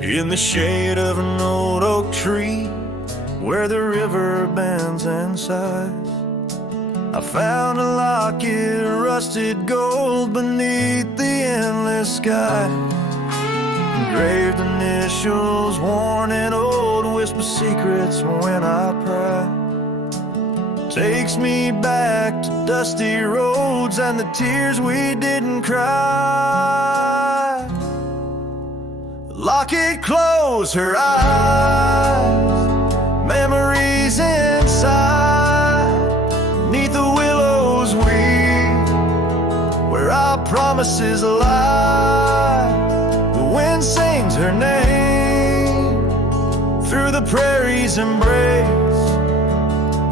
in the shade of an old oak tree where the river bends and sighs. I found a locket of rusted gold beneath the endless sky. Engraved initials, worn and old, whisper secrets when I pry. Takes me back to dusty roads and the tears we didn't cry. Locket closed her eyes, memories inside, neath the willows weep, where our promises lie. The wind sings her name through the prairie's embrace,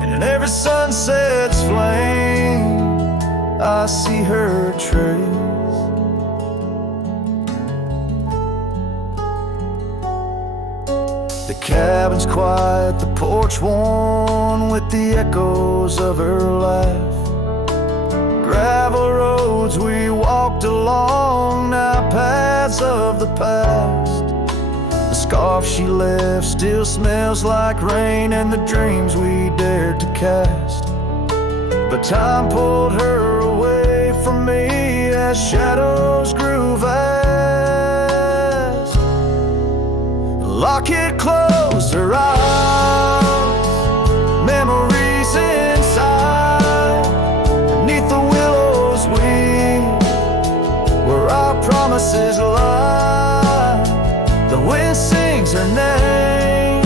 and in every sunset's flame I see her trace. The cabin's quiet, the porch worn with the echoes of her laugh. Gravel roads we walked along, now paths of the past. The scarf she left still smells like rain and the dreams we dared to cast. But time pulled her away from me as shadows grew vast. Locket closed her eyes, memories inside, beneath the willows weep, where our promises lie. The wind sings her name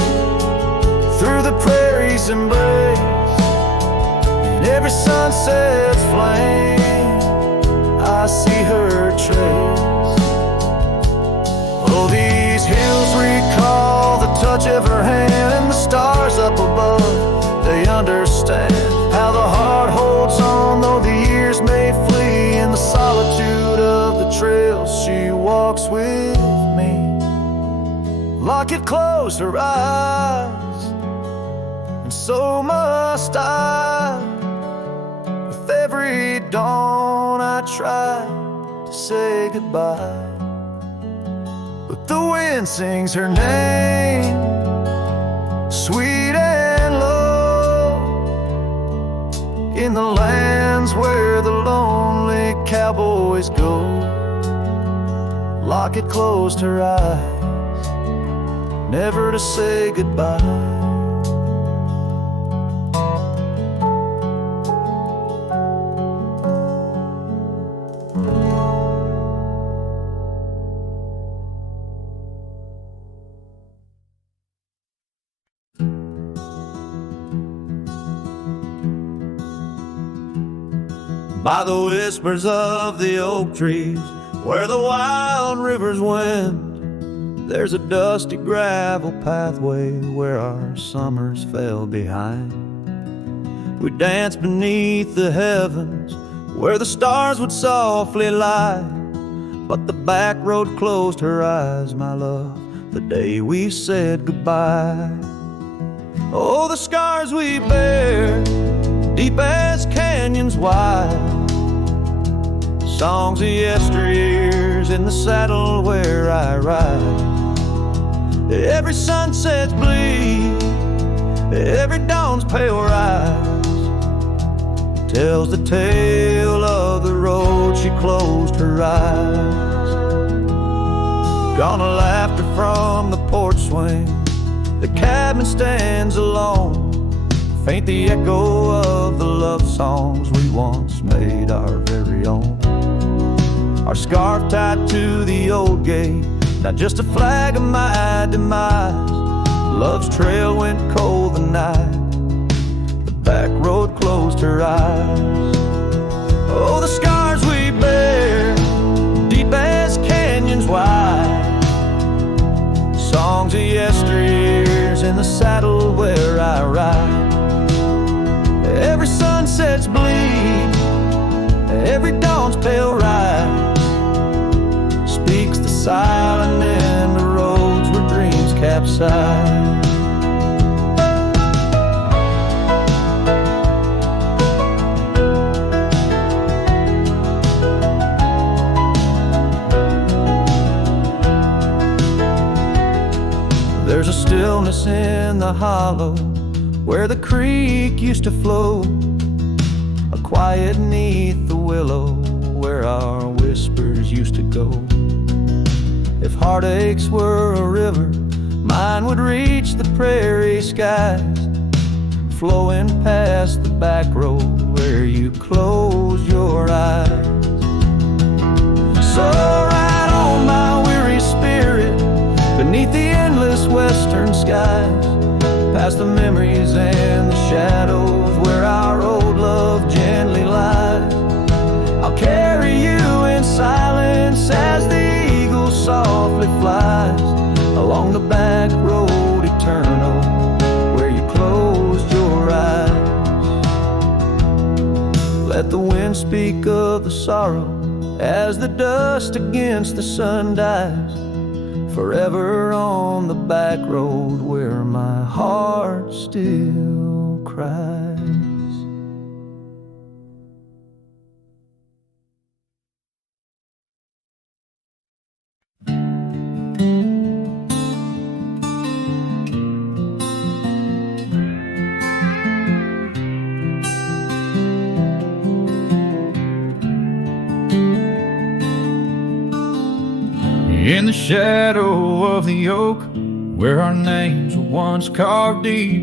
through the prairie's embrace, in every sunset's flame I see her trace. Oh, these hills recall the touch of her hand, and the stars up above, they understand how the heart holds on though the years may flee. In the solitude of the trails she walks with me. Locket closed her eyes, and so must I. With every dawn I try to say goodbye, but the wind sings her name, sweet and low, in the lands where the lonely cowboys go. Locket closed her eyes, never to say goodbye. By the whispers of the oak trees, where the wild rivers wend, there's a dusty gravel pathway where our summers fell behind. We danced beneath the heavens where the stars would softly lie, but the back road closed her eyes, my love, the day we said goodbye. Oh, the scars we bear, deep as canyons wide, songs of yesteryears in the saddle where I ride. Every sunset's bleed, every dawn's pale rise, tells the tale of the road she closed her eyes. Gone a laughter from the porch swing, the cabin stands alone, faint the echo of the love songs we once made our very own. Our scarf tied to the old gate, not just a flag of my demise. Love's trail went cold the night the back road closed her eyes. Oh, the scars we bear, deep as canyons wide, songs of yesteryears in the saddle where I ride. Every sunset's bleed, every dawn's pale rise, speaks the silent in the roads where dreams capsize. stillness in the hollow where the creek used to flow, a quiet neath the willow where our whispers used to go. If heartaches were a river, mine would reach the prairie skies, flowing past the back road where you closed your eyes. So ride on my weary spirit beneath the endless western skies, past the memories and the shadows where our old love gently lies. I'll carry you in silence as the eagle softly flies along the back road eternal where you closed your eyes. Let the wind speak of the sorrow as the dust against the sun dies, forever on the back road where my heart still cries. In the shadow of the oak, where our names were once carved deep,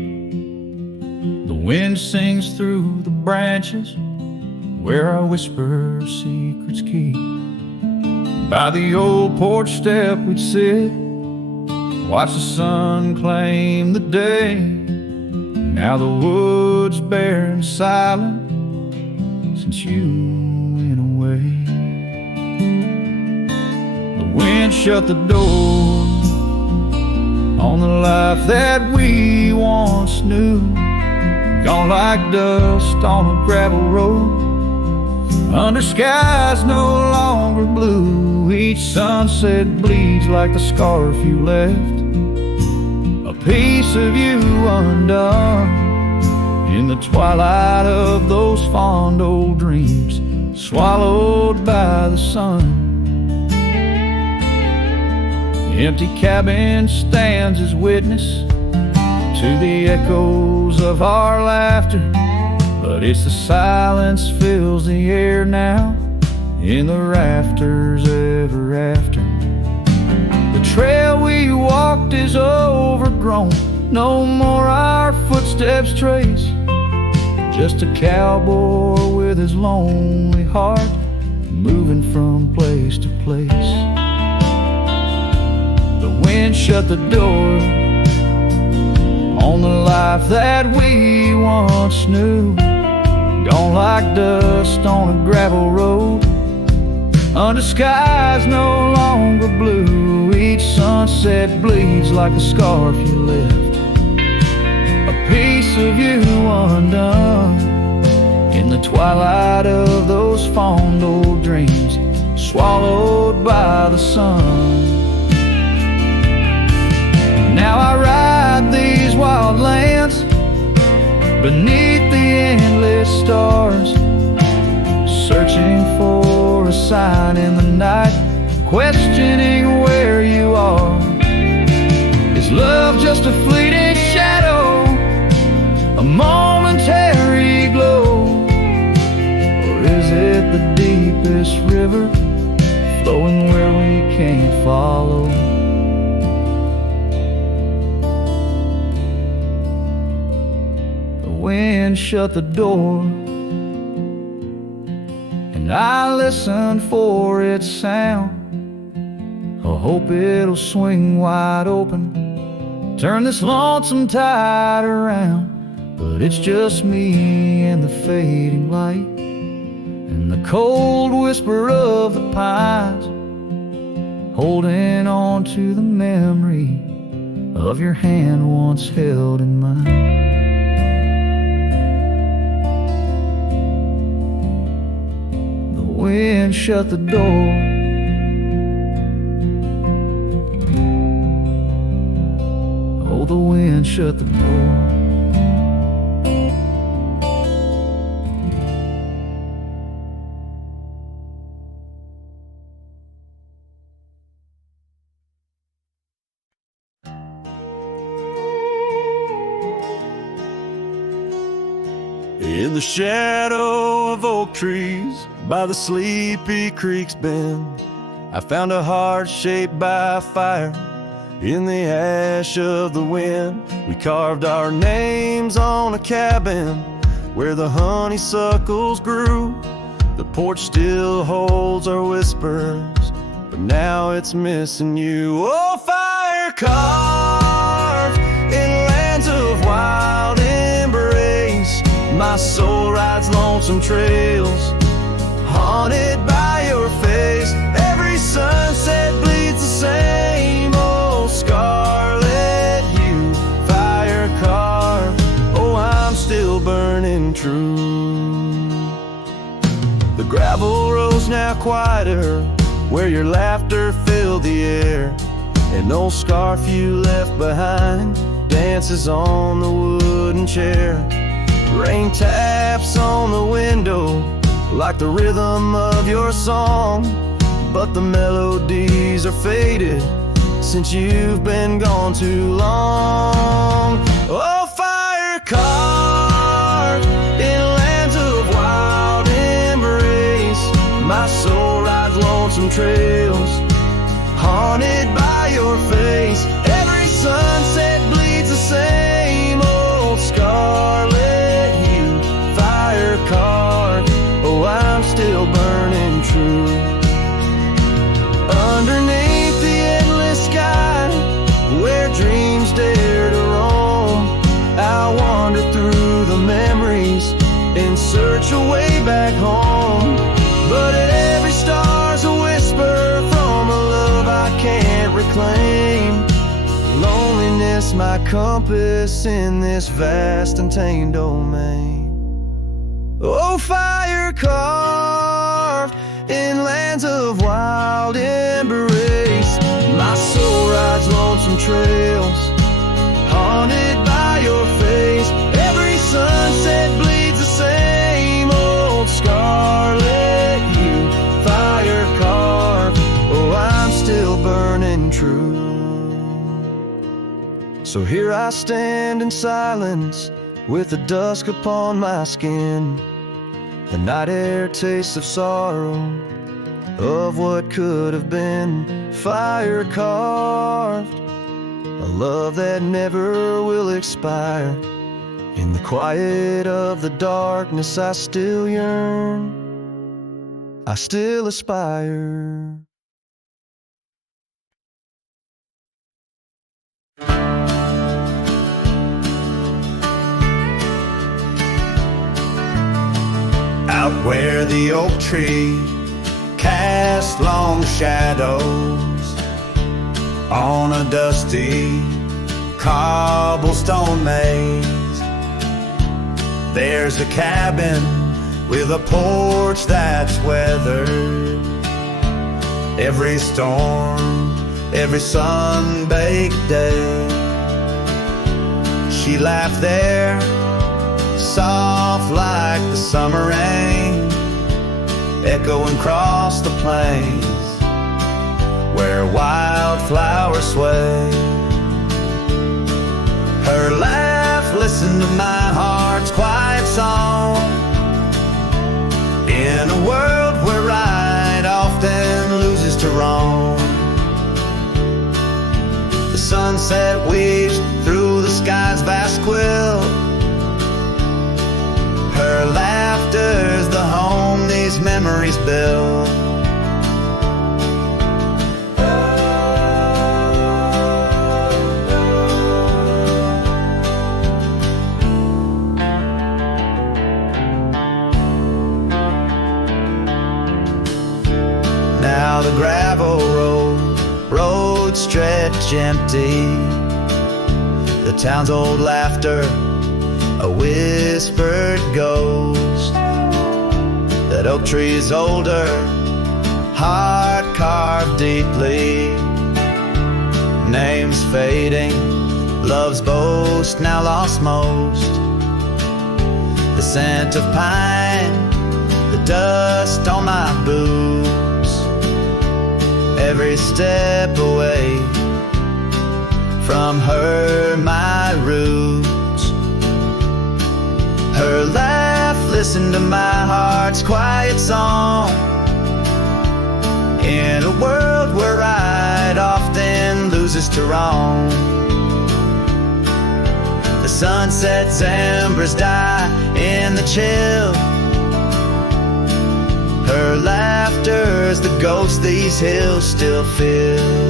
the wind sings through the branches, where our whisper secrets keep. By the old porch step we'd sit, watch the sun claim the day. Now the wood's bare and silent since you went away. Wind shut the door on the life that we once knew, gone like dust on a gravel road, under skies no longer blue. Each sunset bleeds like the scarf you left, a piece of you undone in the twilight of those fond old dreams, swallowed by the sun. Empty cabin stands as witness to the echoes of our laughter, but it's the silence fills the air now in the rafters ever after. The trail we walked is overgrown, no more our footsteps trace, just a cowboy with his lonely heart moving from place to place. Wind shut the door on the life that we once knew, gone like dust on a gravel road, under skies no longer blue. Each sunset bleeds like a scarf you left, a piece of you undone in the twilight of those fond old dreams, swallowed by the sun. Now I ride these wild lands beneath the endless stars, searching for a sign in the night, questioning where you are. Is love just a fleeting shadow, a momentary glow, or is it the deepest river flowing where we can't follow? Wind shut the door, and I listen for its sound. I hope it'll swing wide open, turn this lonesome tide around. But it's just me and the fading light, and the cold whisper of the pines, holding on to the memory of your hand once held in mine. Wind shut the door. Oh, the wind shut the door. In the shadow of oak trees by the sleepy creek's bend, I found a heart shaped by fire in the ash of the wind. We carved our names on a cabin where the honeysuckles grew. The porch still holds our whispers, but now it's missing you. Oh, fire carved in lands of wild embrace, my soul rides lonesome trails, haunted by your face. Every sunset bleeds the same old scarlet hue. Fire carved, oh, I'm still burning true. The gravel road's now quieter, where your laughter filled the air. An old scarf you left behind dances on the wooden chair. Rain taps on the window like the rhythm of your song, but the melodies are faded since you've been gone too long. Oh, fire carved in lands of wild embrace, my soul rides lonesome trails, haunted by your face. Every sunset bleeds the same old scarlet hue. Fire carved, oh, I'm still burning true. Underneath the endless sky, where dreams dare to roam, I wander through the memories in search of way back home. But every star's a whisper from a love I can't reclaim. Loneliness my compass in this vast and tamed domain. Oh, fire carved in lands of wild embrace, my soul rides lonesome trails, haunted by your face. Every sunset bleeds the same old scarlet hue. Fire carved, oh, I'm still burning true. So here I stand in silence, with the dusk upon my skin. The night air tastes of sorrow, of what could have been. Fire carved, a love that never will expire. In the quiet of the darkness I still yearn, I still aspire. Out where the oak tree casts long shadows on a dusty cobblestone maze, there's a cabin with a porch that's weathered. Every storm, every sun-baked day, she laughed there, soft like the summer rain, echoing across the plains where wildflowers sway. Her laugh listened to my heart's quiet song, in a world where right often loses to wrong. The sunset weaves through the sky's vast quilt. Her laughter's the home these memories build. Now the gravel roads stretch empty, the town's old laughter a whispered ghost. That oak tree's older, heart carved deeply, names fading, love's boast now lost most. The scent of pine, the dust on my boots, every step away from her my roots. Her laugh listen to my heart's quiet song. In a world where right often loses to wrong, the sunset's embers die in the chill. Her laughter's the ghost these hills still fill.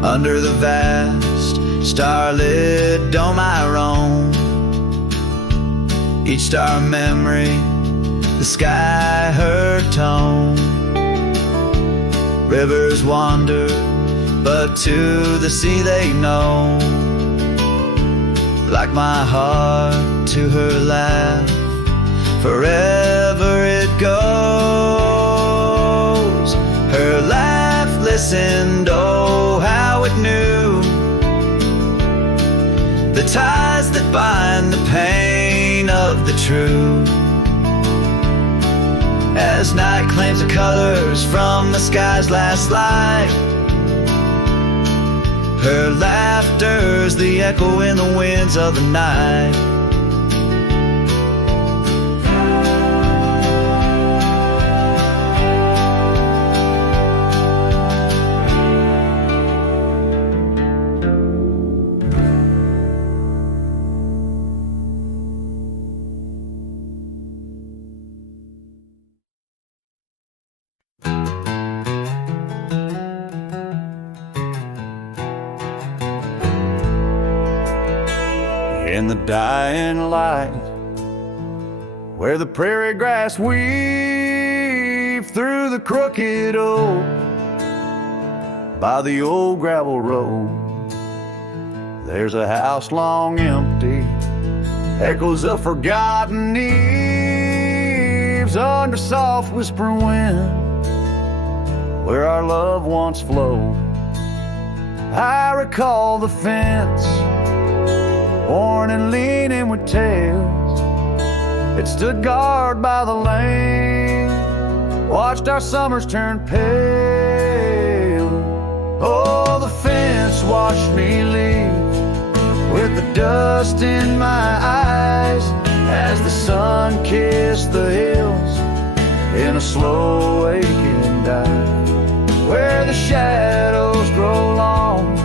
Under the vast starlit dome I roam, each star memory, the sky her tone. Rivers wander, but to the sea they know. Like my heart to her laugh, forever it goes. Her laugh listened, oh how it knew the ties that bind the pain of the true. As night claims the colors from the sky's last light, her laughter's the echo in the winds of the night. In the dying light, where the prairie grass weaves through the crooked oak, by the old gravel road, there's a house long empty, echoes of forgotten eves under soft whispering wind, where our love once flowed. I recall the fence, worn and leaning with tails. It stood guard by the lane, watched our summers turn pale. Oh, the fence watched me leave with the dust in my eyes as the sun kissed the hills in a slow waking dive, where the shadows grow long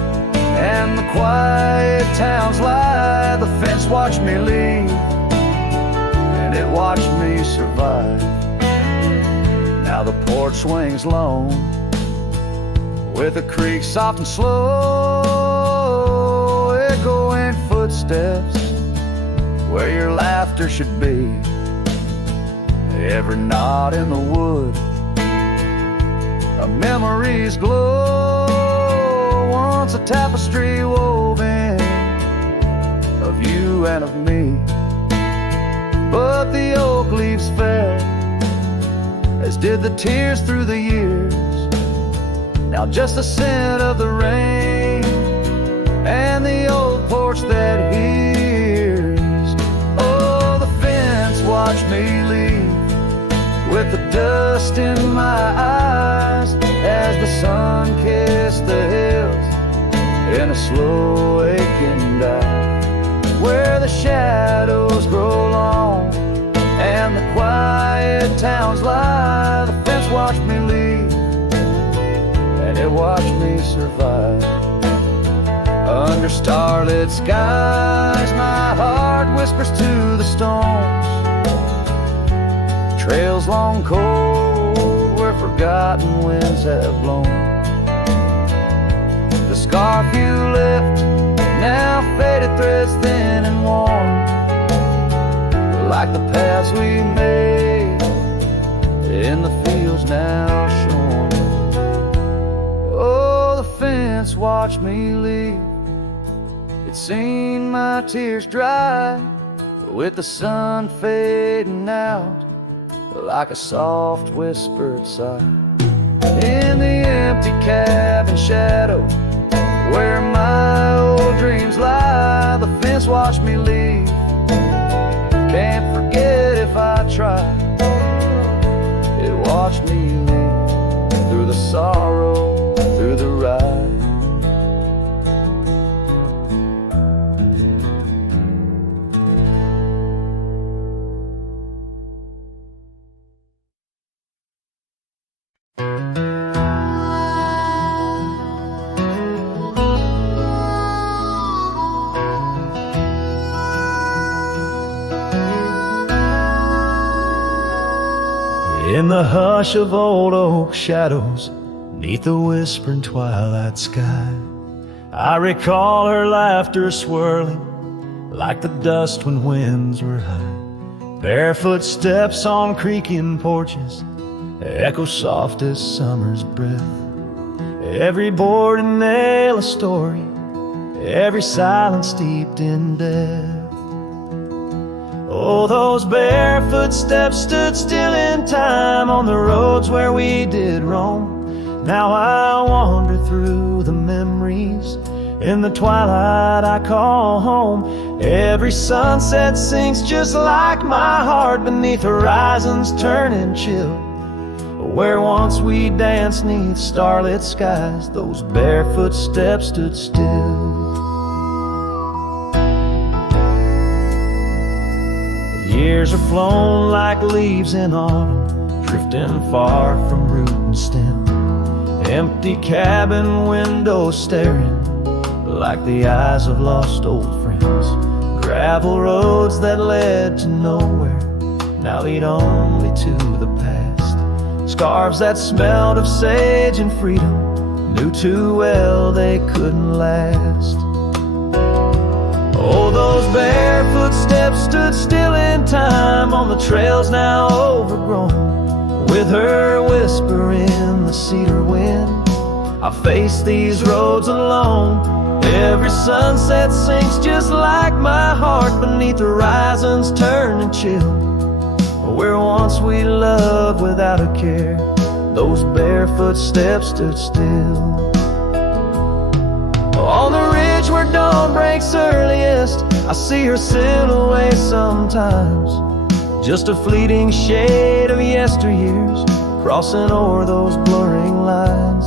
and the quiet towns lie. The fence watched me leave, and it watched me survive. Now the porch swings lone, with the creek soft and slow, echoing footsteps where your laughter should be. Every knot in the wood, a memory's glow, once a tapestry woven of you and of me. But the oak leaves fell, as did the tears through the years. Now just the scent of the rain and the old porch that hears. Oh, the fence watched me leave with the dust in my eyes as the sun kissed the hills in a slow aching dive, where the shadows grow long and the quiet towns lie. The fence watched me leave, and it watched me survive. Under starlit skies, my heart whispers to the stones, trails long cold where forgotten winds have blown. The scarf you left, now faded threads thin and worn, like the paths we made in the fields now shorn. Oh, the fence watched me leave, it's seen my tears dry, with the sun fading out like a soft whispered sigh. In the empty cabin shadow where my old dreams lie, the fence watched me leave. Can't forget if I tried. It watched me lead through the sorrow, through the ride. In the hush of old oak shadows, neath the whispering twilight sky, I recall her laughter swirling like the dust when winds were high. Barefoot steps on creaking porches echo soft as summer's breath. Every board and nail a story, every silence steeped in death. Oh, those barefoot steps stood still in time on the roads where we did roam. Now I wander through the memories in the twilight I call home. Every sunset sinks just like my heart beneath horizons turning chill. Where once we danced neath starlit skies, those barefoot steps stood still. Years are flown like leaves in autumn, drifting far from root and stem. Empty cabin windows staring like the eyes of lost old friends. Gravel roads that led to nowhere now lead only to the past. Scarves that smelled of sage and freedom knew too well they couldn't last. Oh, those barefoot steps stood still in time on the trails now overgrown. With her whisper in the cedar wind, I face these roads alone. Every sunset sinks just like my heart beneath horizons turning chill. Where once we loved without a care, those barefoot steps stood still. On the ridge where dawn breaks earliest, I see her silhouette sometimes. Just a fleeting shade of yesteryears crossing o'er those blurring lines.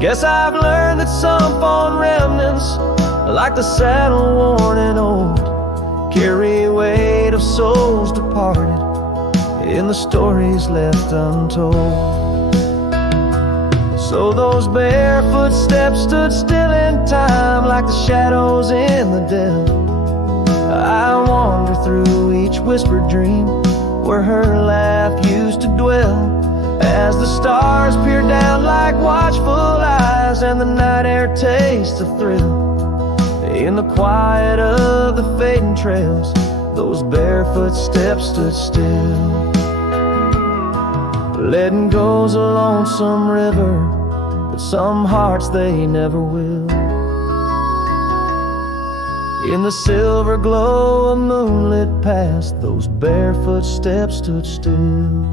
Guess I've learned that some fond remnants, like the saddle worn and old, carry weight of souls departed in the stories left untold. So those barefoot steps stood still in time like the shadows in the dell. I wander through each whispered dream where her laugh used to dwell. As the stars peer down like watchful eyes and the night air tastes of thrill, in the quiet of the fading trails, those barefoot steps stood still. Letting go's a lonesome river, but some hearts they never will. In the silver glow of moonlit past, those barefoot steps stood still.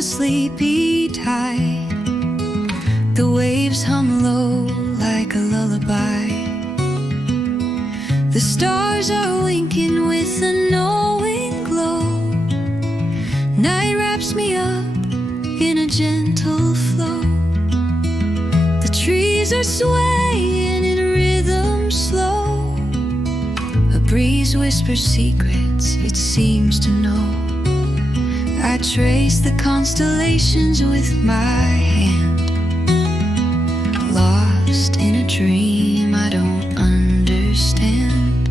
Sleepy tide, the waves hum low like a lullaby. The stars are winking with a knowing glow. Night wraps me up in a gentle flow. The trees are swaying in rhythm slow. A breeze whispers secrets it seems to know. I trace the constellations with my hand, lost in a dream I don't understand.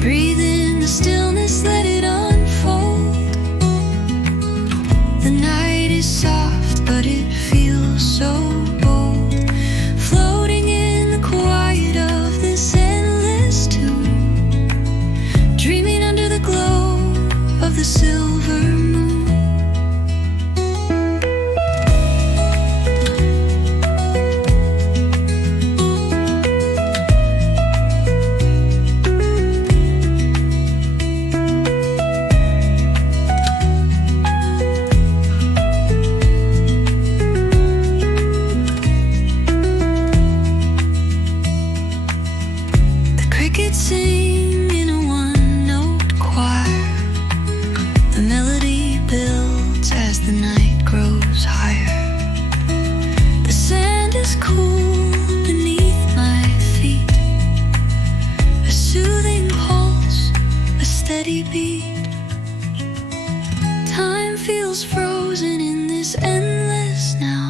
Breathe in the stillness, let it unfold. The night is soft, but it feels so bold. Floating in the quiet of this endless need. Time feels frozen in this endless now.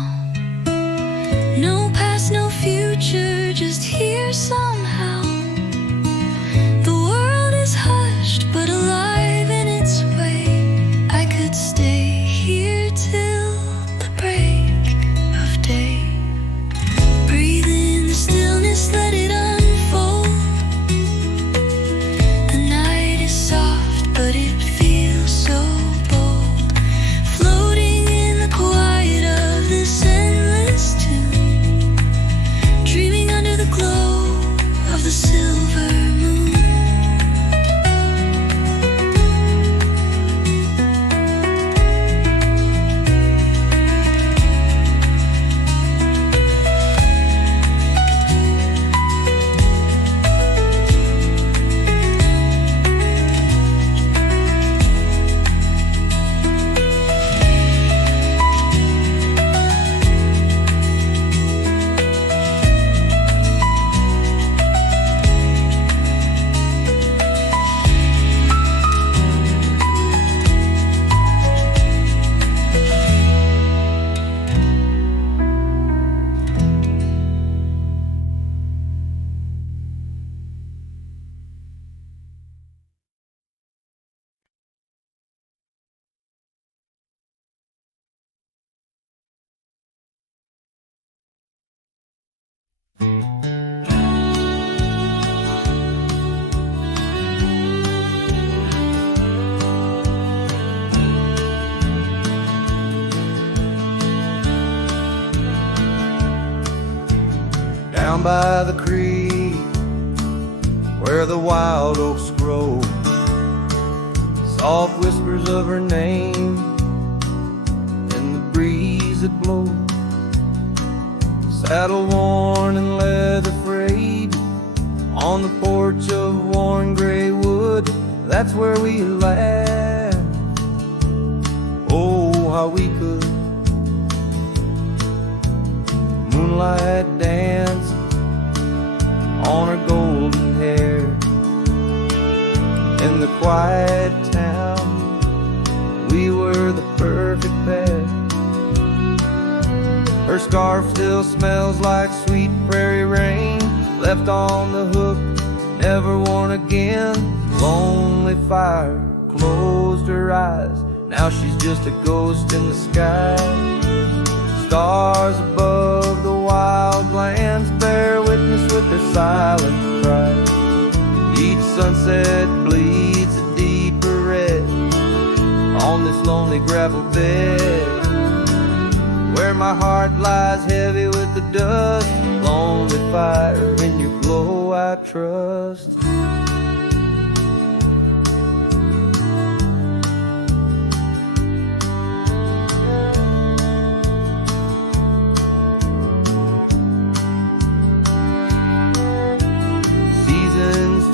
No past, no future, just here somehow. The world is hushed but alive in its way. I could stay here till the break of day. Breathe in the stillness, let it unfold. The night is soft but it feels so bold. Floating in the quiet of this endless tune. Dreaming under the glow of the silver moon. Down by the creek, where the wild oaks grow, soft whispers of her name in the breeze that blows. Saddle worn and leather frayed, on the porch of worn gray wood, that's where we laughed. Oh, how we could. Moonlight dance on her golden hair. In the quiet town, we were the perfect pair. Her scarf still smells like sweet prairie rain, left on the hook, never worn again. Lonely fire closed her eyes, now she's just a ghost in the sky. Stars above the wild lands bear witness with their silent cries. Each sunset bleeds a deeper red on this lonely gravel bed, where my heart lies heavy with the dust. Lonely fire, in your glow I trust.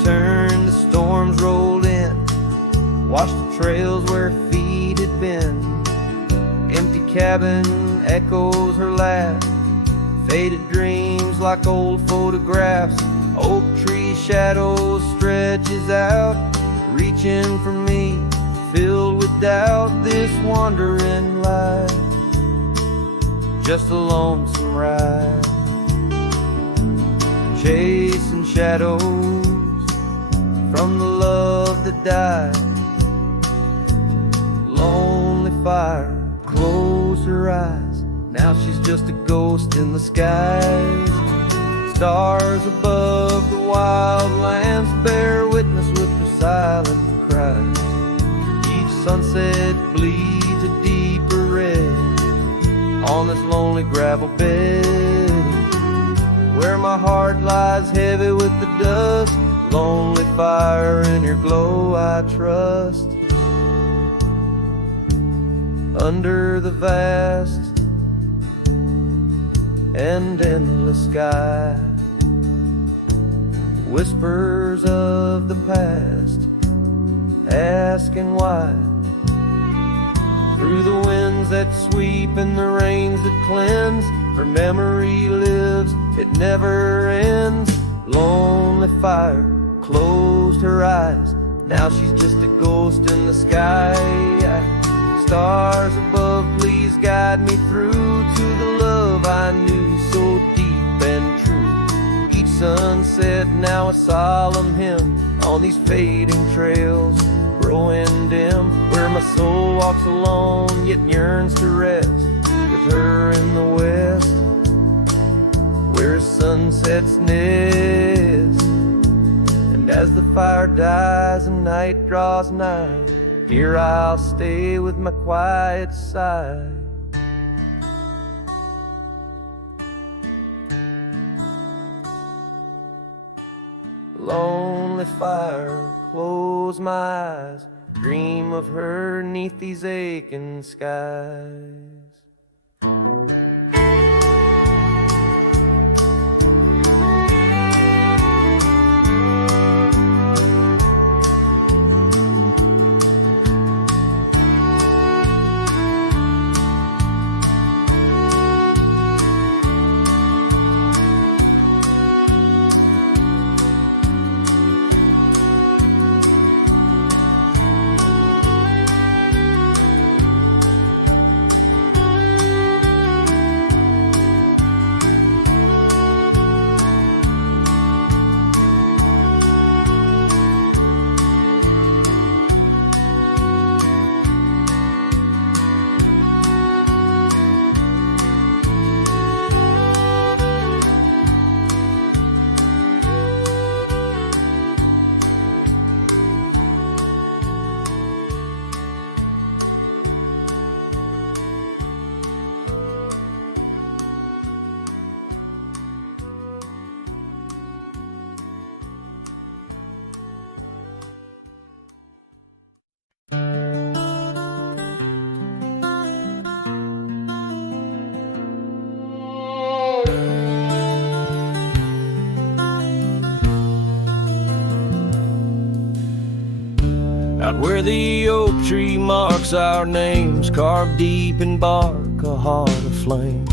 Turned, the storms rolled in, washed the trails where feet had been. Empty cabin echoes her laugh, faded dreams like old photographs. Oak tree shadows stretches out, reaching for me, filled with doubt. This wandering life, just a lonesome ride, chasing shadows from the love that died. Lonely fire closed her eyes, now she's just a ghost in the skies. Stars above the wild lands bear witness with their silent cries. Each sunset bleeds a deeper red on this lonely gravel bed, where my heart lies heavy with the dust. Lonely fire, in your glow I trust. Under the vast and endless sky, whispers of the past, asking why. Through the winds that sweep and the rains that cleanse, her memory lives, it never ends. Lonely fire closed her eyes, Now she's just a ghost in the sky. Stars above, please guide me through to the love I knew so deep and true. Each sunset now a solemn hymn on these fading trails growing dim, where my soul walks alone yet yearns to rest with her in the west, where sunsets nest. And as the fire dies and night draws nigh, here I'll stay with my quiet side. Lonely fire, close my eyes, dream of her 'neath these aching skies. Out where the oak tree marks our names, carved deep in bark, a heart aflame.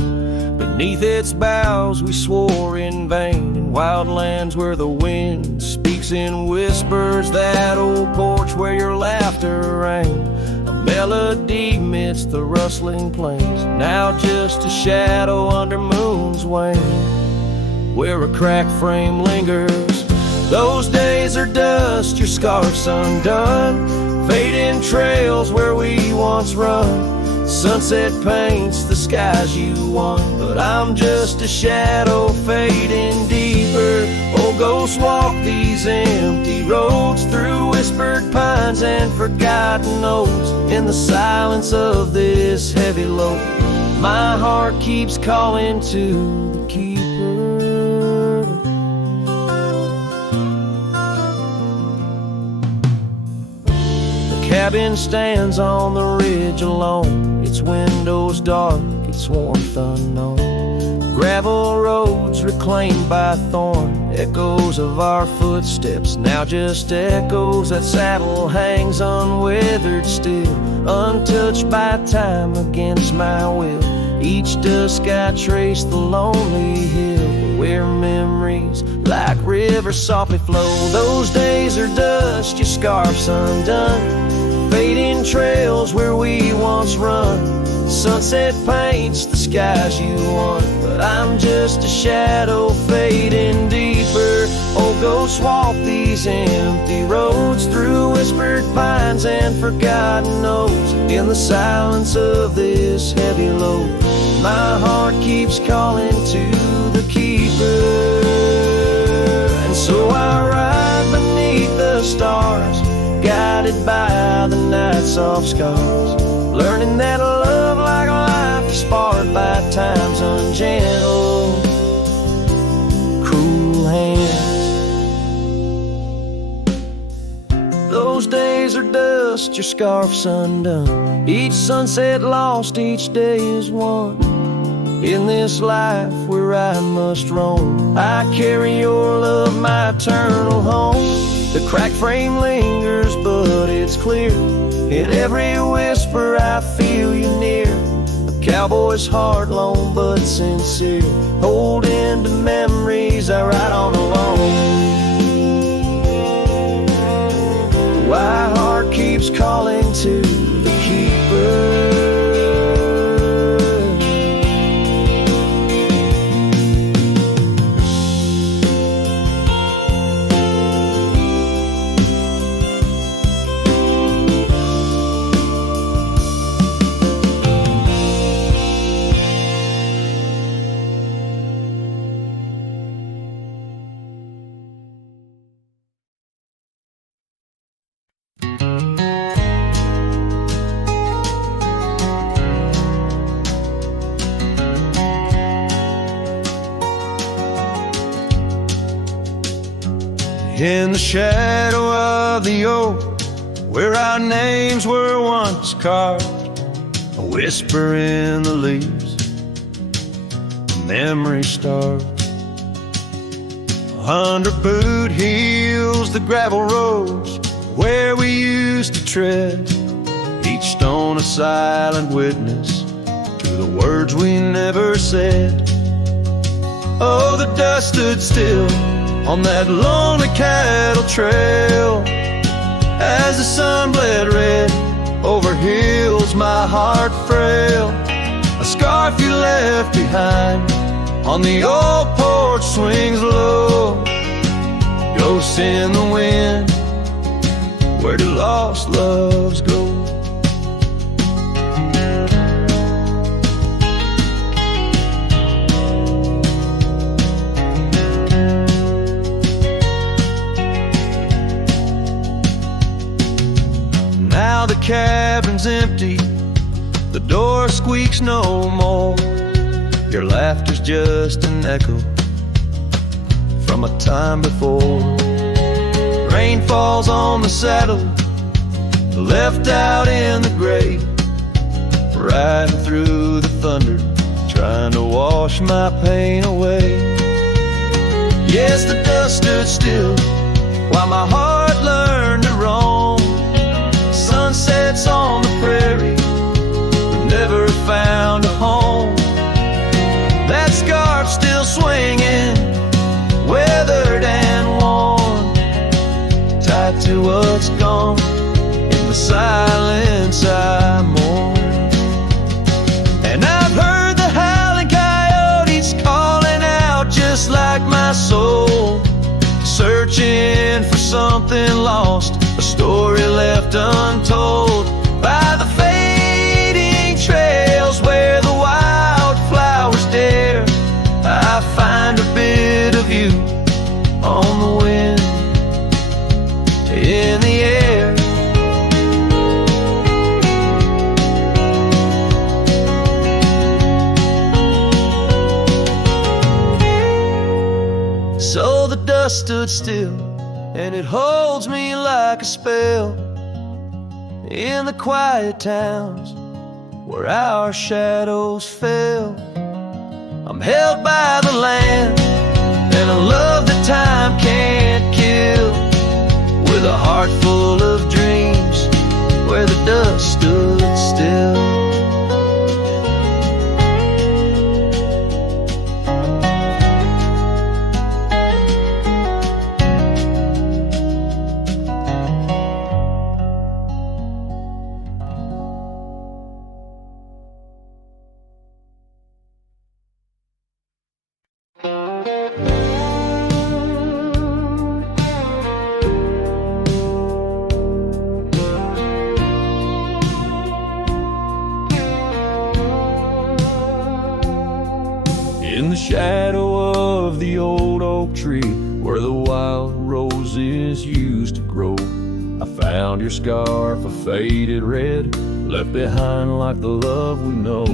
Beneath its boughs we swore in vain, in wild lands where the wind speaks in whispers, that old porch where your laughter rang, a melody midst the rustling plains, now just a shadow under moon's wane, where a cracked frame lingers. Those days are dust, your scarf's undone, fading trails where we once run. Sunset paints the skies you won, but I'm just a shadow fading deeper. Oh, ghosts walk these empty roads through whispered pines and forgotten oaks. In the silence of this heavy load, my heart keeps calling to the keeper. Cabin stands on the ridge alone, its windows dark, its warmth unknown. Gravel roads reclaimed by thorn, echoes of our footsteps, now just echoes. That saddle hangs unweathered still, untouched by time against my will. Each dusk I trace the lonely hill, where memories like rivers softly flow. Those days are dust, your scarf's undone, fading trails where we once run. Sunset paints the skies you won, but I'm just a shadow fading deeper. Oh, ghosts walk these empty roads through whispered pines and forgotten oaks. In the silence of this heavy load, my heart keeps calling to the keeper. And so I ride beneath the stars, guided by the night's soft scars, learning that a love like life is sparred by time's ungentle, cruel hands. Those days are dust, your scarf's undone, each sunset lost, each day is won. In this life where I must roam, I carry your love, my eternal home. The cracked frame lingers, but it's clear, in every whisper I feel you near. A cowboy's heart, lone but sincere, holding to memories I ride on alone. my heart keeps calling to the keeper. In the shadow of the oak, where our names were once carved, a whisper in the leaves, a memory starved. Under boot heels, the gravel roads where we used to tread, each stone a silent witness to the words we never said. Oh, the dust stood still on that lonely cattle trail as the sun bled red over hills my heart frail. A scarf you left behind on the old porch swings low. Ghosts in the wind, where do lost loves go? Now the cabin's empty, the door squeaks no more. Your laughter's just an echo from a time before. Rain falls on the saddle, left out in the gray, riding through the thunder, trying to wash my pain away. Yes, the dust stood still while my heart learned to roam. Sunsets on the prairie, but never found a home. That scarf still swinging, weathered and worn, tied to what's gone. In the silence I mourn. And I've heard the howling coyotes calling out just like my soul, searching for something lost, a story left untold by the fading trails where the wildflowers dare. I find a bit of you on the wind, in the air. So the dust stood still, and it holds me like a spell in the quiet towns where our shadows fell. I'm held by the land and a love that time can't kill, with a heart full of dreams where the dust stood still. In the shadow of the old oak tree where the wild roses used to grow, I found your scarf, a faded red, left behind like the love we know.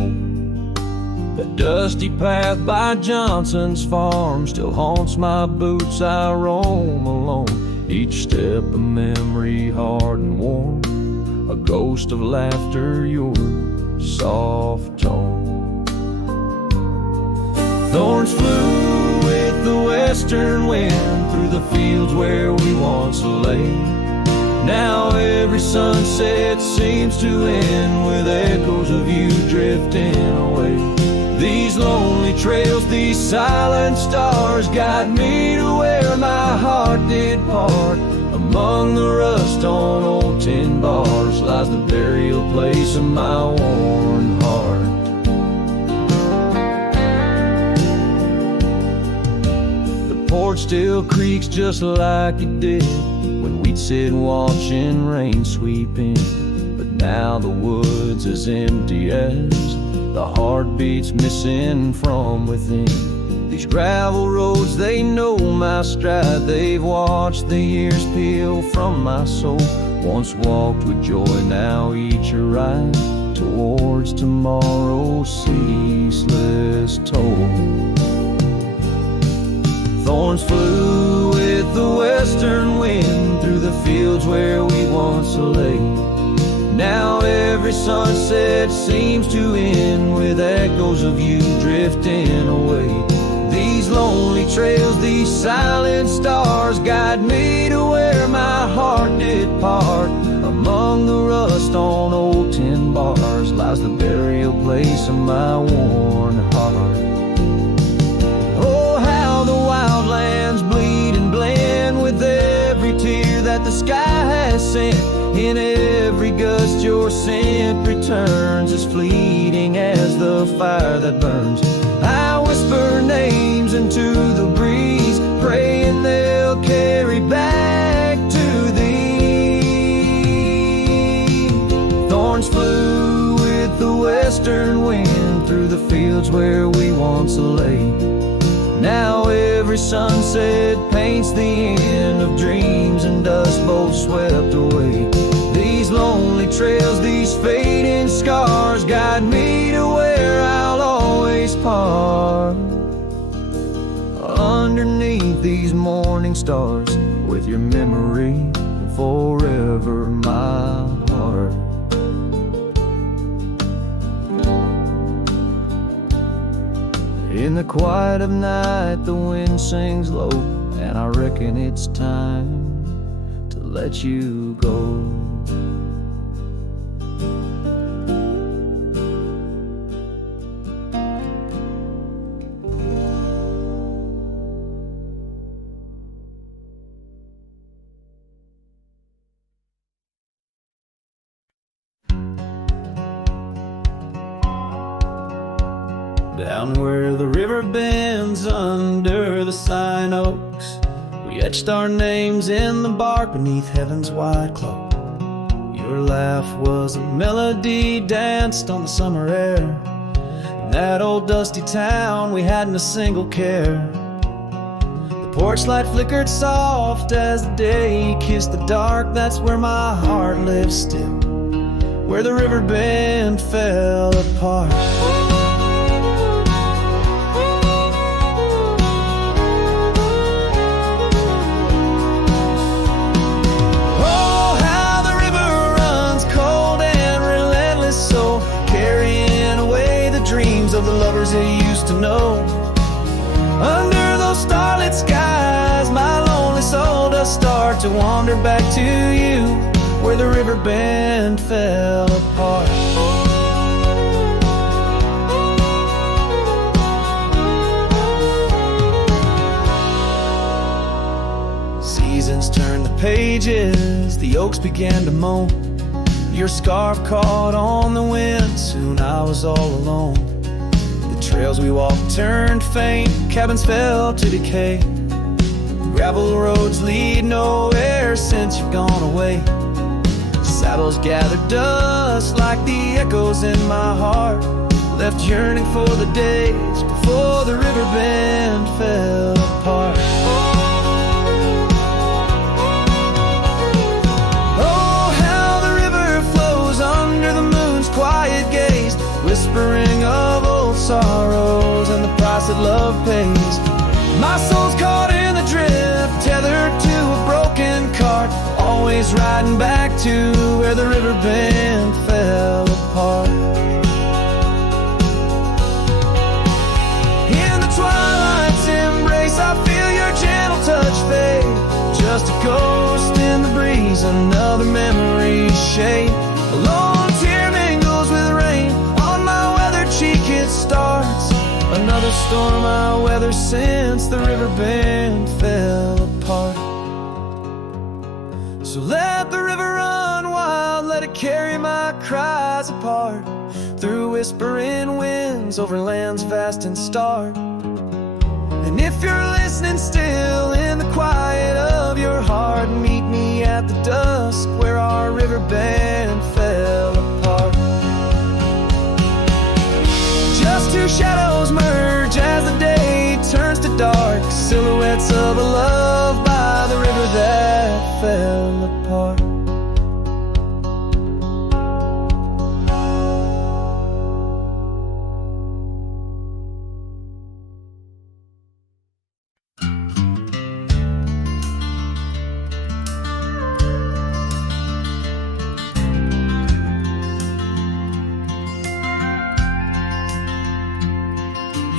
That dusty path by Johnson's farm still haunts my boots, I roam alone, each step a memory hard and warm, a ghost of laughter, your soft tone. Thorns flew with the western wind through the fields where we once lay. Now every sunset seems to end with echoes of you drifting away. These lonely trails, these silent stars guide me to where my heart did part, a Among the rust on old tin bars lies the burial place of my worn heart. The porch still creaks just like it did when we'd sit watching rain sweep in. But now the wood's as empty as the heartbeats missing from within. These gravel roads, they know my stride. They've watched the years peel from my soul. Once walked with joy, now each a ride towards tomorrow's ceaseless toll. Thorns flew with the western wind through the fields where we once lay. Now every sunset seems to end with echoes of you drifting away. These lonely trails, these silent stars guide me to where my heart did part. Among the rust on old tin bars lies the burial place of my worn heart. Oh, how the wildlands bleed and blend with every tear that the sky has sent. In every gust your scent returns, as fleeting as the fire that burns. I whisper names into the breeze, praying they'll carry back to thee. Thorns flew with the western wind through the fields where we once lay. Now every sunset paints the end of dreams and dust both swept away. These lonely trails, these fading scars guide me to where I'll always part. Underneath these morning stars, with your memory forever my heart. In the quiet of night the wind sings low, and I reckon it's time to let you go. Down where the river bends under the sign oaks, we etched our names in the bark beneath heaven's wide cloak. Your laugh was a melody danced on the summer air. In that old dusty town we hadn't a single care. The porch light flickered soft as the day kissed the dark. That's where my heart lives still, where the river bend fell apart. Of the lovers they used to know. Under those starlit skies my lonely soul does start to wander back to you, where the river bend fell apart. Seasons turned the pages, the oaks began to moan. Your scarf caught on the wind, soon I was all alone. Trails we walked turned faint, cabins fell to decay. Gravel roads lead nowhere since you've gone away. Saddles gathered dust like the echoes in my heart, left yearning for the days before the river bend fell apart. Oh, how the river flows under the moon's quiet gaze, whispering of old sorrows and the price that love pays. My soul's caught in the drift, tethered to a broken cart, always riding back to where the river bend fell apart. In the twilight's embrace I feel your gentle touch fade, just a ghost in the breeze, another memory's shade. A lone tear mingles with rain, cheek it starts, another storm I weather since the river bend fell apart. carry my cries apart, through whispering winds, over lands vast and stark. And if you're listening still in the quiet of your heart, meet me at the dusk where our river band fell apart. Just two shadows merge as the day turns to dark, silhouettes of a love by the river that fell apart.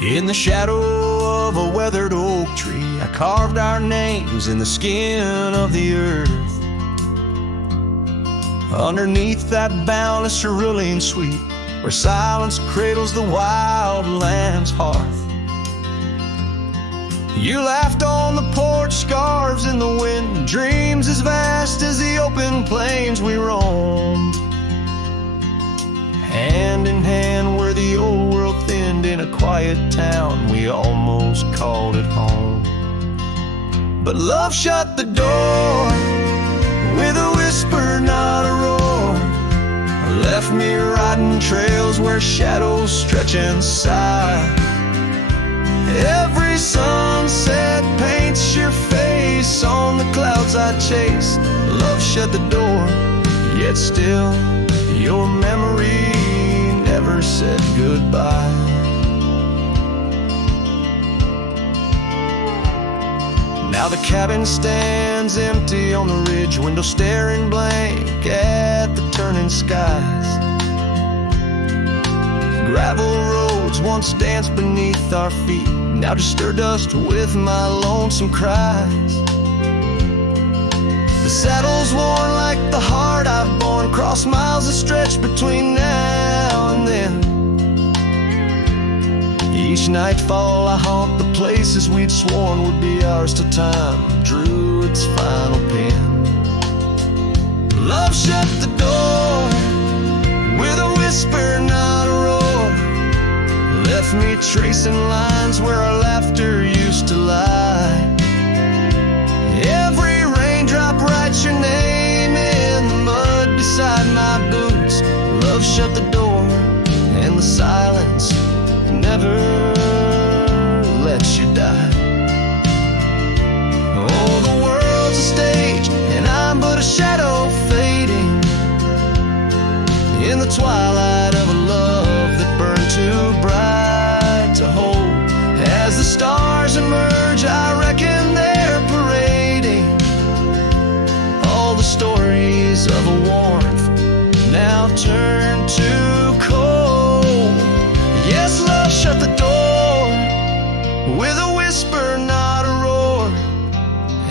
In the shadow of a weathered oak tree, I carved our names in the skin of the earth. Underneath that boundless cerulean sweet, where silence cradles the wild land's hearth. You laughed on the porch, scarves in the wind, dreams as vast as the open plains we roamed. Hand in hand where the old world thinned, in a quiet town we almost called it home. But love shut the door with a whisper, not a roar. Left me riding trails where shadows stretch and sigh. Every sunset paints your face on the clouds I chase. Love shut the door, yet still your memory never said goodbye. Now the cabin stands empty on the ridge, window staring blank at the turning skies. Gravel roads once danced beneath our feet, now just stir dust with my lonesome cries. The saddle's worn like the heart I've borne, cross miles of stretch between now and then. Each nightfall I haunt the places we'd sworn would be ours till time drew its final pen. Love shut the door with a whisper, not a roar. Left me tracing lines where our laughter used to lie. Every raindrop writes your name in the mud beside my boots. Love shut the door, and the silence never lets you die. Oh, the world's a stage, and I'm but a shadow fading in the twilight of a love that burned too bright to hold. As the stars emerge, I reckon they're parading all the stories of a warmth now turned to cold. Yes, love shut the door with a whisper, not a roar.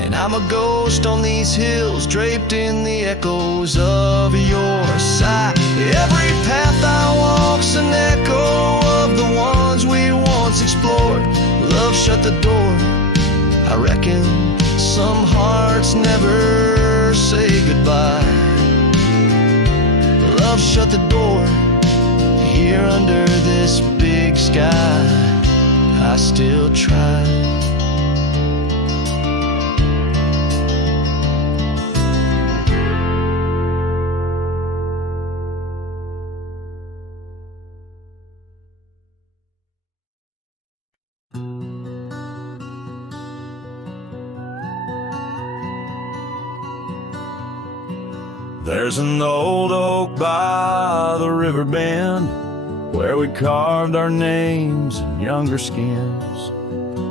And I'm a ghost on these hills, draped in the echoes of your sigh. Every path I walk's an echo of the ones we once explored. Love shut the door, I reckon some hearts never say goodbye. Love shut the door, here under this big sky I still try. There's an old oak by the river bend where we carved our names in younger skins.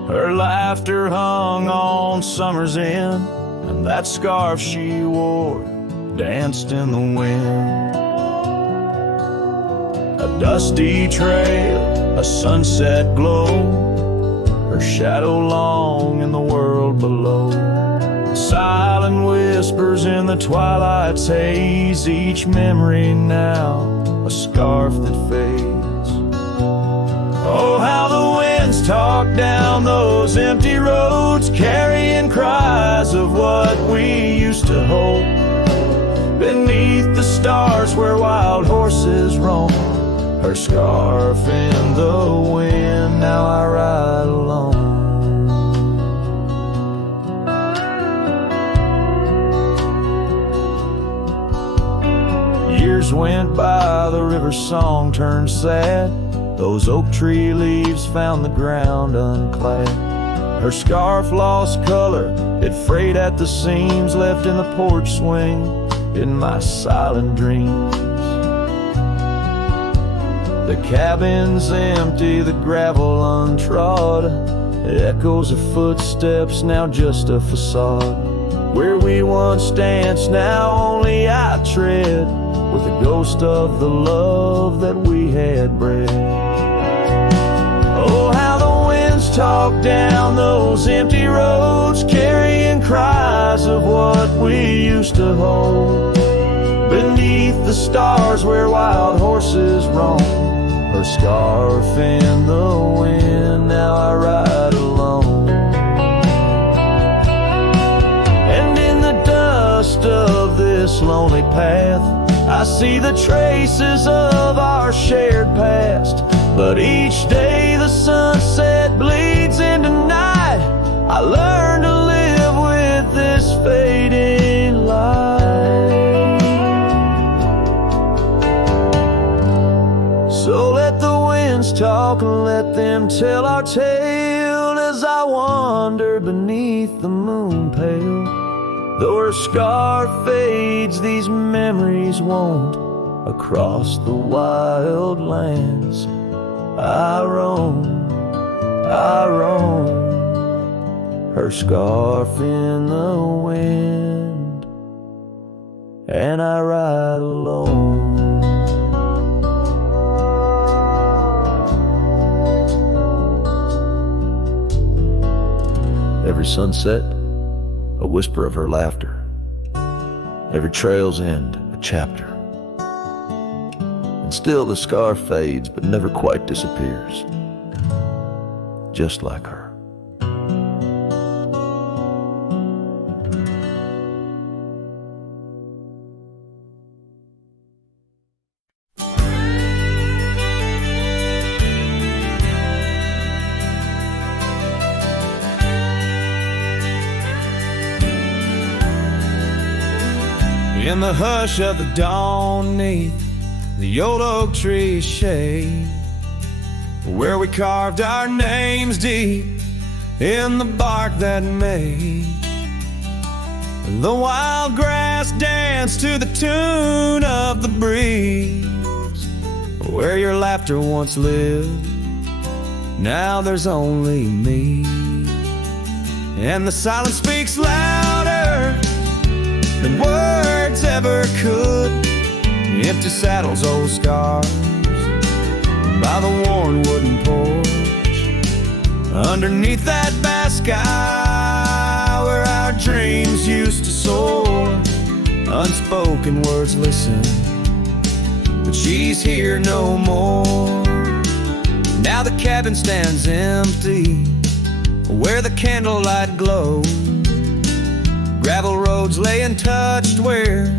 Her laughter hung on summer's end, and that scarf she wore danced in the wind. A dusty trail, a sunset glow, her shadow long in the world below. Silent whispers in the twilight's haze, each memory now a scarf that fades. Oh, how the winds talk down those empty roads, carrying cries of what we used to hold. beneath the stars where wild horses roam. Her scarf in the wind, now I ride alone. Years went by, the river's song turned sad. Those oak tree leaves found the ground unclad. Her scarf lost color, it frayed at the seams, left in the porch swing in my silent dreams. The cabin's empty, the gravel untrod, echoes of footsteps, now just a facade. Where we once danced, now only I tread, with the ghost of the love that we had bred. Oh, how the winds talk down those empty roads, carrying cries of what we used to hold. Beneath the stars where wild horses roam, her scarf in the wind, now I ride alone. And in the dust of this lonely path, I see the traces of our shared past. But each day the sunset bleeds into night, I learn to live with this fading light. So let the winds talk and let them tell our tale, as I wander beneath the moon pale. Though her scar fades, these memories won't. Across the wild lands I roam, her scarf in the wind, and I ride alone. Every sunset, a whisper of her laughter. Every trail's end, a chapter. And still the scar fades, but never quite disappears. Just like her. In the hush of the dawn, neath the old oak tree shade, where we carved our names deep in the bark that made the wild grass dance to the tune of the breeze. Where your laughter once lived, now there's only me, and the silence speaks louder than words ever could. Empty saddles, old scars by the worn wooden porch, underneath that vast sky where our dreams used to soar. Unspoken words listen, but she's here no more. Now the cabin stands empty where the candlelight glows. Gravel roads lay untouched where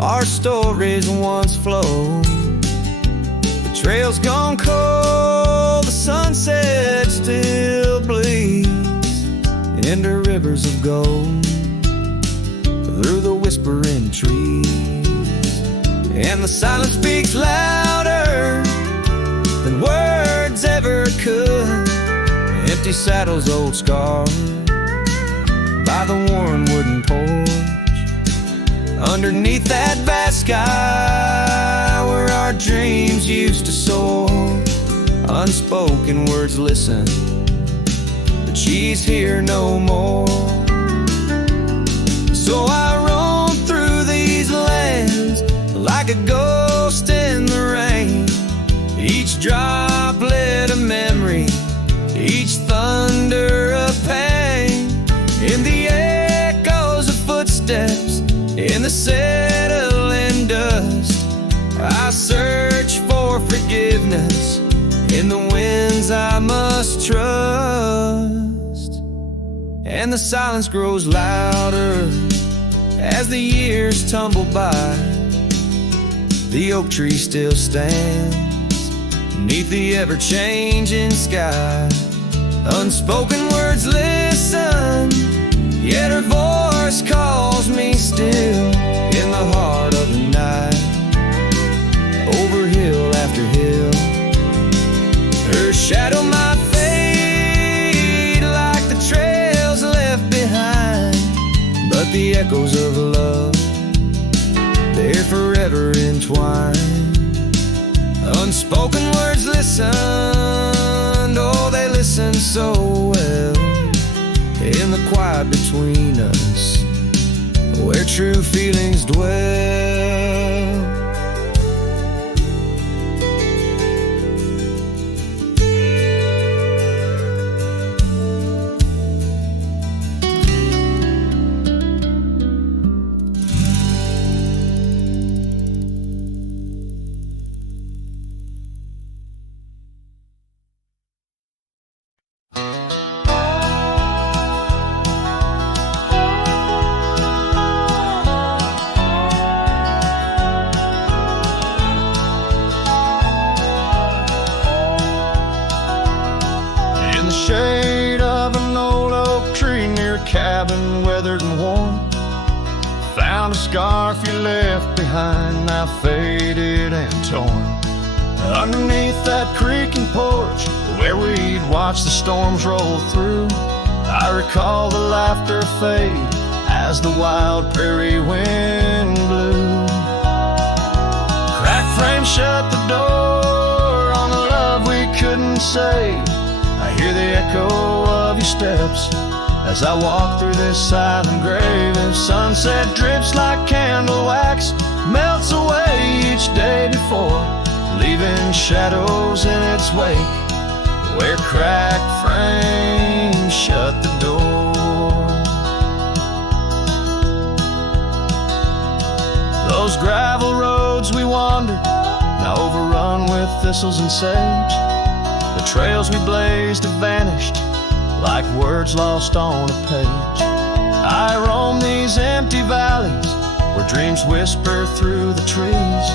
our stories once flowed. The trail's gone cold, the sunset still bleeds into rivers of gold through the whispering trees. And the silence speaks louder than words ever could. Empty saddles, old scars by the worn wooden porch, underneath that vast sky where our dreams used to soar. Unspoken words listen, but she's here no more. So I roam through these lands like a ghost in the rain, each droplet a memory, each thunder a pain. In the echoes of footsteps, in the settling dust, I search for forgiveness in the winds I must trust. And the silence grows louder As the years tumble by, the oak tree still stands beneath the ever-changing sky. Unspoken words listen, yet her voice calls me still in the heart of the night. Over hill after hill, her shadow might fade like the trails left behind, but the echoes of love, they're forever entwined. Unspoken words listened, oh, they listen so well in the quiet between us, where true feelings dwell. Shade of an old oak tree near a cabin, weathered and worn. Found a scarf you left behind, now faded and torn. Underneath that creaking porch, where we'd watch the storms roll through, I recall the laughter fade as the wild prairie wind blew. Cracked frame shut the door on the love we couldn't say. I hear the echo of your steps as I walk through this silent grave. As sunset drips like candle wax, melts away each day before, leaving shadows in its wake, where cracked frames shut the door. Those gravel roads we wandered, now overrun with thistles and sage. The trails we blazed have vanished like words lost on a page. I roam these empty valleys where dreams whisper through the trees,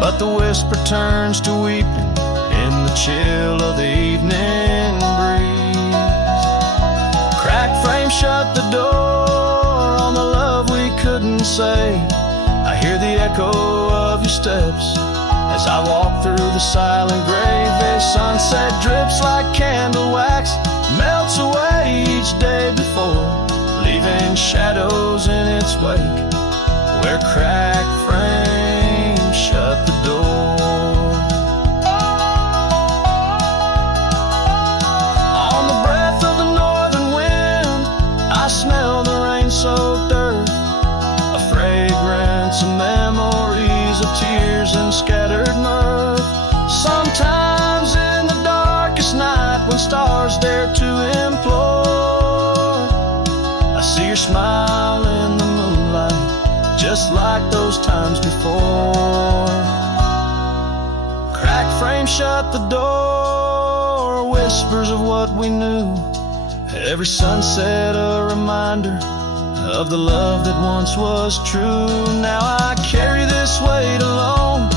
but the whisper turns to weeping in the chill of the evening breeze. Cracked frame shut the door on the love we couldn't say. I hear the echo of your steps as I walk through the silent grave. As sunset drips like candle wax, melts away each day before, leaving shadows in its wake, where cracked frames shut the door. On the breath of the northern wind, I smell the rain-soaked earth, a fragrance of memories of tears and scattered mirth. Sometimes in the darkest night, when stars dare to implore, I see your smile in the moonlight, just like those times before. Cracked frame shut the door, whispers of what we knew. Every sunset a reminder of the love that once was true. Now I carry this weight alone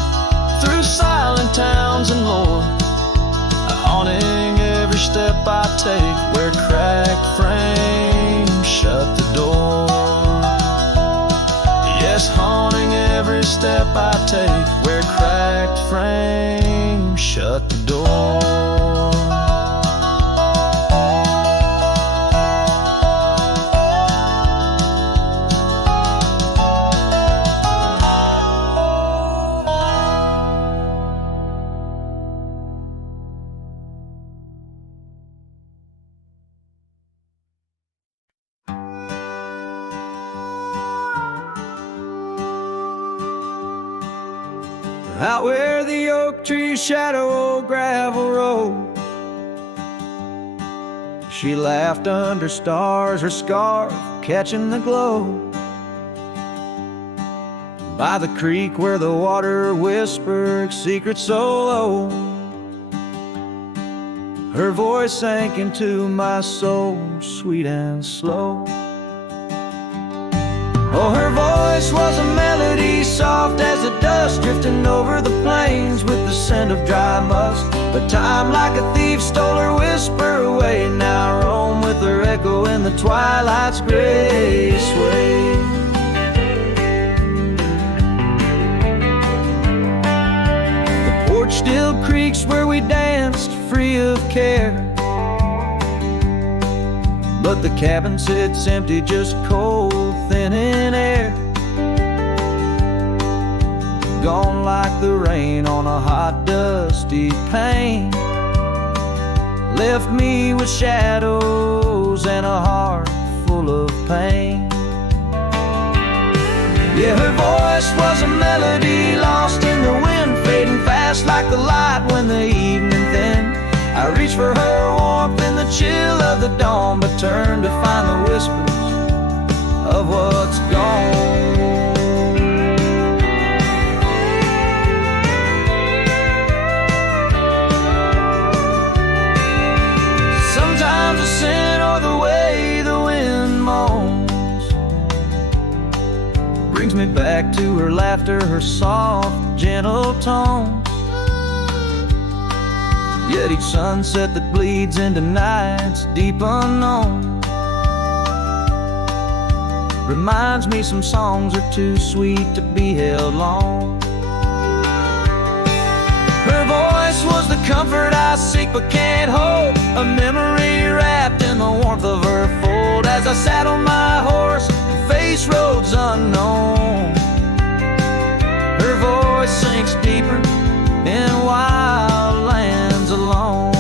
through silent towns and lore, haunting every step I take, where cracked frames shut the door. Yes, haunting every step I take, where cracked frames shut the door. Out where the oak trees shadow old gravel road, she laughed under stars, her scarf catching the glow. By the creek where the water whispered secrets so low, her voice sank into my soul, sweet and slow. Oh, her voice voice was a melody, soft as the dust drifting over the plains with the scent of dry musk. But time like a thief stole her whisper away. Now I roam with her echo in the twilight's gray sway. The porch still creaks where we danced free of care, but the cabin sits empty, just cold, thin in air. Gone like the rain on a hot, dusty pane. Left me with shadows and a heart full of pain. Yeah, her voice was a melody lost in the wind, fading fast like the light when the evening thinned. I reached for her warmth in the chill of the dawn, but turned to find the whispers of what's gone. Sometimes the scent or the way the wind moans brings me back to her laughter, her soft, gentle tone. Yet each sunset that bleeds into nights deep unknown reminds me some songs are too sweet to be held long. Her voice was the comfort I seek but can't hold, a memory wrapped in the warmth of her fold. As I sat on my horse and faced roads unknown, her voice sinks deeper in wild lands alone.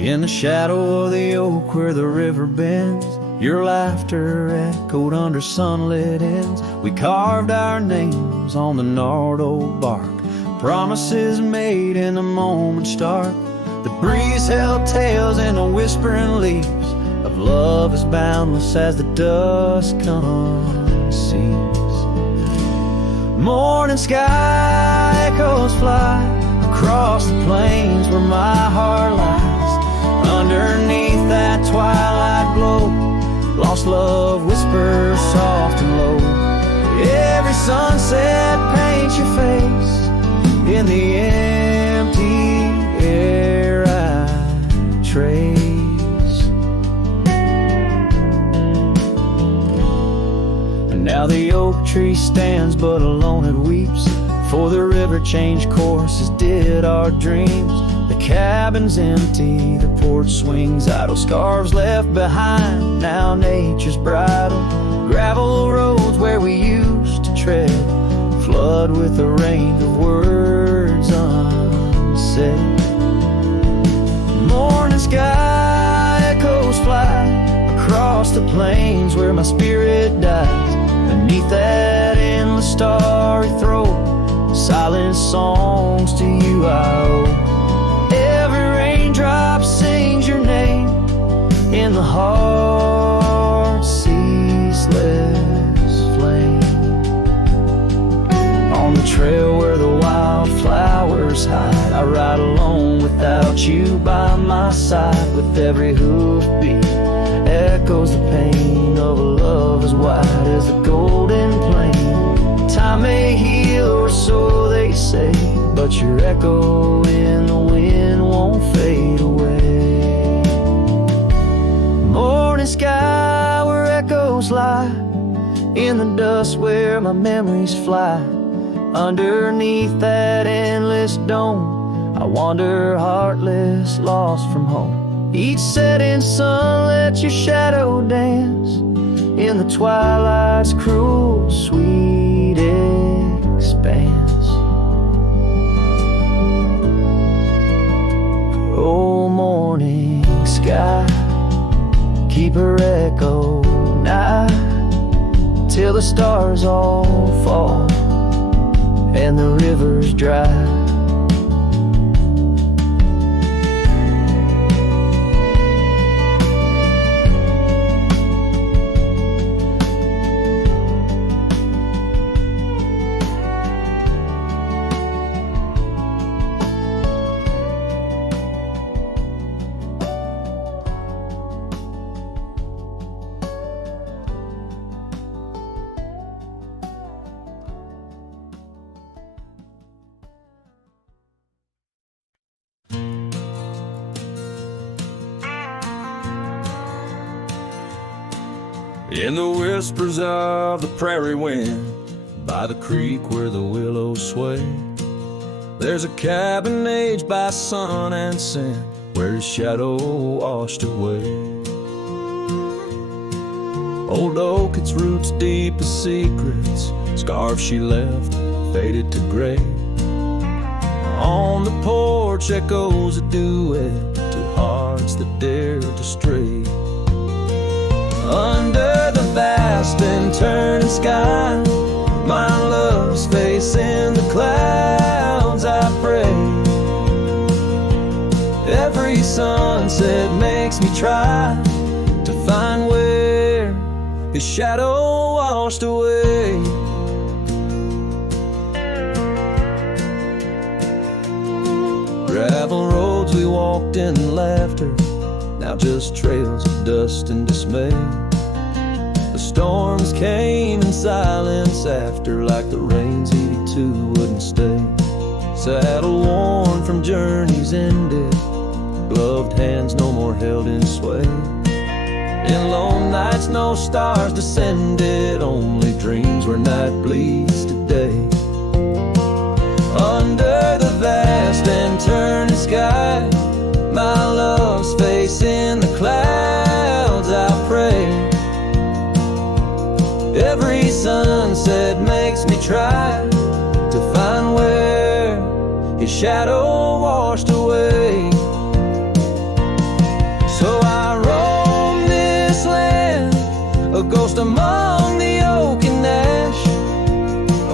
In the shadow of the oak where the river bends, your laughter echoed under sunlit ends. We carved our names on the gnarled old bark, promises made in the moment's dark. The breeze held tales in the whispering leaves of love as boundless as the dusk unsees. Morning sky echoes fly across the plains where my heart lies. Underneath that twilight glow, lost love whispers soft and low. Every sunset paints your face in the empty air I trace. And now the oak tree stands but alone it weeps, for the river changed course as did our dreams. The cabin's empty, the porch swings idle, scarves left behind, now nature's bridle. Gravel roads where we used to tread flood with the rain of words unsaid. Morning sky echoes fly across the plains where my spirit dies. Beneath that endless starry throat, silent songs to you I owe. Raindrop sings your name in the heart's ceaseless flame. On the trail where the wildflowers hide, I ride alone without you by my side. With every hoofbeat echoes the pain of a love as wide as the golden plain. Time may heal or so they say, but your echo in the wind won't fade away. Morning sky where echoes lie, in the dust where my memories fly. Underneath that endless dome, I wander heartless, lost from home. Each setting sun lets your shadow dance in the twilight's cruel, sweet expanse. Oh, morning sky, keep her echo nigh till the stars all fall and the river's dry. In the whispers of the prairie wind, by the creek where the willows sway, there's a cabin aged by sun and sand, where his shadow washed away. Old oak, its roots deep as secrets, scarf she left faded to gray. On the porch echoes a duet to hearts that dared to stray. Under the vast and turning sky, my love's face in the clouds, I pray. Every sunset makes me try to find where his shadow washed away. Gravel roads we walked in laughter, now just trails of dust and dismay. The storms came in silence after, like the rains he too wouldn't stay. Saddle worn from journeys ended, gloved hands no more held in sway. In lone nights no stars descended, only dreams where night bleeds today. Under the vast and turning sky, my love's face in the clouds, I pray. Every sunset makes me try to find where his shadow washed away. So I roam this land, a ghost among the oak and ash,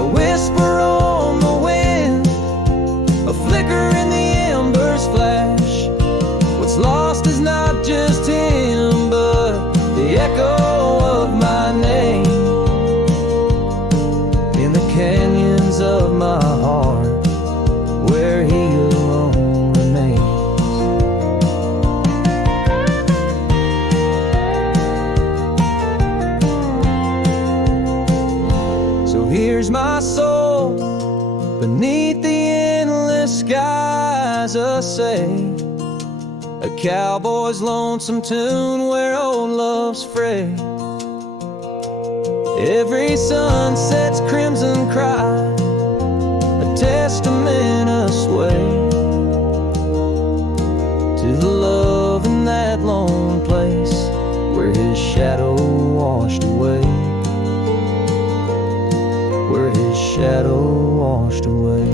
a whisper on the wind, a flicker in the embers flash. What's lost is not just him, but the echo of my name in the canyons of my heart, where he alone remains. So here's my soul beneath the endless skies, a say, a cowboy's lonesome tune where old love's fray. Every sunset's crimson cry, a testament asway to the love in that lone place where his shadow washed away, where his shadow washed away.